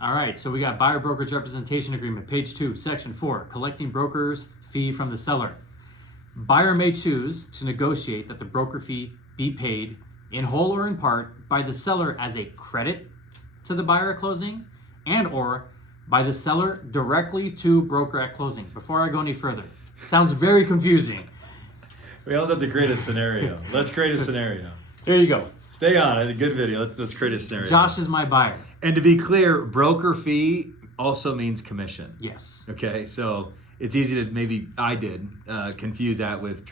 All right, so we got buyer brokerage representation agreement, page 2, section 4, collecting broker's fee from the seller. Buyer may choose to negotiate that the broker fee be paid in whole or in part by the seller as a credit to the buyer at closing and or by the seller directly to broker at closing. Before I go any further, sounds very confusing. We all have to create a scenario. Let's create a scenario. There you go. Stay on it. A good video. Let's create a scenario. Josh is my buyer. And to be clear, broker fee also means commission. Yes. Okay, so it's easy to maybe confuse that with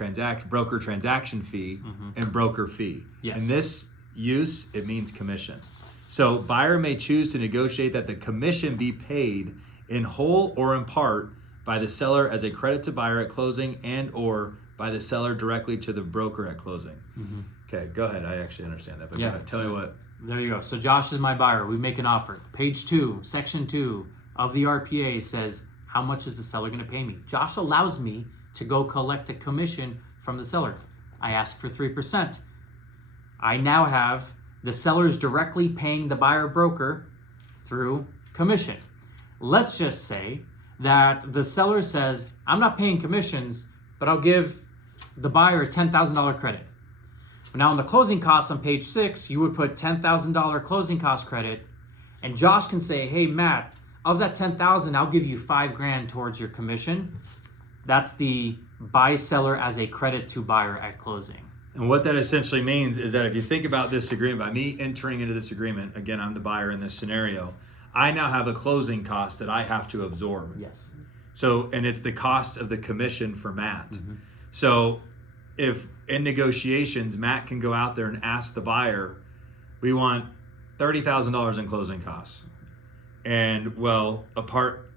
broker transaction fee and broker fee. Yes. In this use, it means commission. So buyer may choose to negotiate that the commission be paid in whole or in part by the seller as a credit to buyer at closing and or by the seller directly to the broker at closing. Okay, go ahead. I actually understand that, but Yeah. go ahead. Tell me what. There you go. So Josh is my buyer. We make an offer. Page 2, section 2 of the RPA says, how much is the seller going to pay me? Josh allows me to go collect a commission from the seller. I ask for 3%. I now have the sellers directly paying the buyer broker through commission. Let's just say that the seller says, I'm not paying commissions, but I'll give the buyer a $10,000 credit. Now on the closing costs on page 6, you would put $10,000 closing cost credit, and Josh can say, hey Matt, of that $10,000, I'll give you $5,000 towards your commission. That's the buy seller as a credit to buyer at closing. And what that essentially means is that if you think about this agreement, by me entering into this agreement, again, I'm the buyer in this scenario, I now have a closing cost that I have to absorb. Yes. So, and it's the cost of the commission for Matt. So if in negotiations, Matt can go out there and ask the buyer, we want $30,000 in closing costs. And well,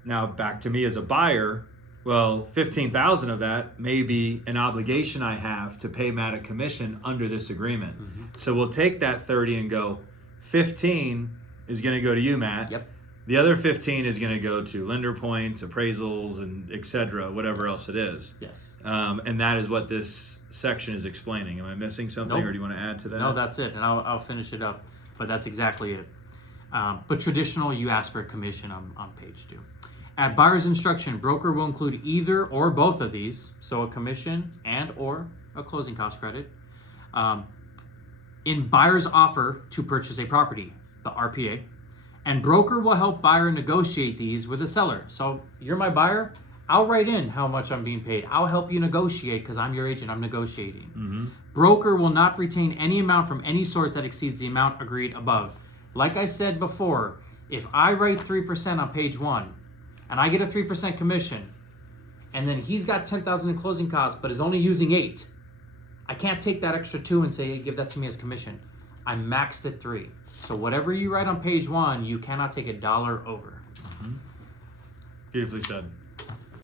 now back to me as a buyer, well, 15,000 of that may be an obligation I have to pay Matt a commission under this agreement. So we'll take that 30 and go, 15 is going to go to you, Matt. Yep. The other 15 is going to go to lender points, appraisals, and et cetera, whatever else it is. Yes. And that is what this section is explaining. Am I missing something, Nope. or do you want to add to that? No, that's it, and I'll finish it up. But that's exactly it. But traditional, you ask for a commission on page 2. At buyer's instruction, broker will include either or both of these, so a commission and or a closing cost credit, in buyer's offer to purchase a property, the RPA, and broker will help buyer negotiate these with the seller. So you're my buyer, I'll write in how much I'm being paid. I'll help you negotiate because I'm your agent, I'm negotiating. Broker will not retain any amount from any source that exceeds the amount agreed above. Like I said before, if I write 3% on page 1 and I get a 3% commission and then he's got 10,000 in closing costs but is only using 8, I can't take that extra 2 and say, hey, give that to me as commission. I'm maxed at 3. So whatever you write on page 1, you cannot take $1 over. Beautifully said.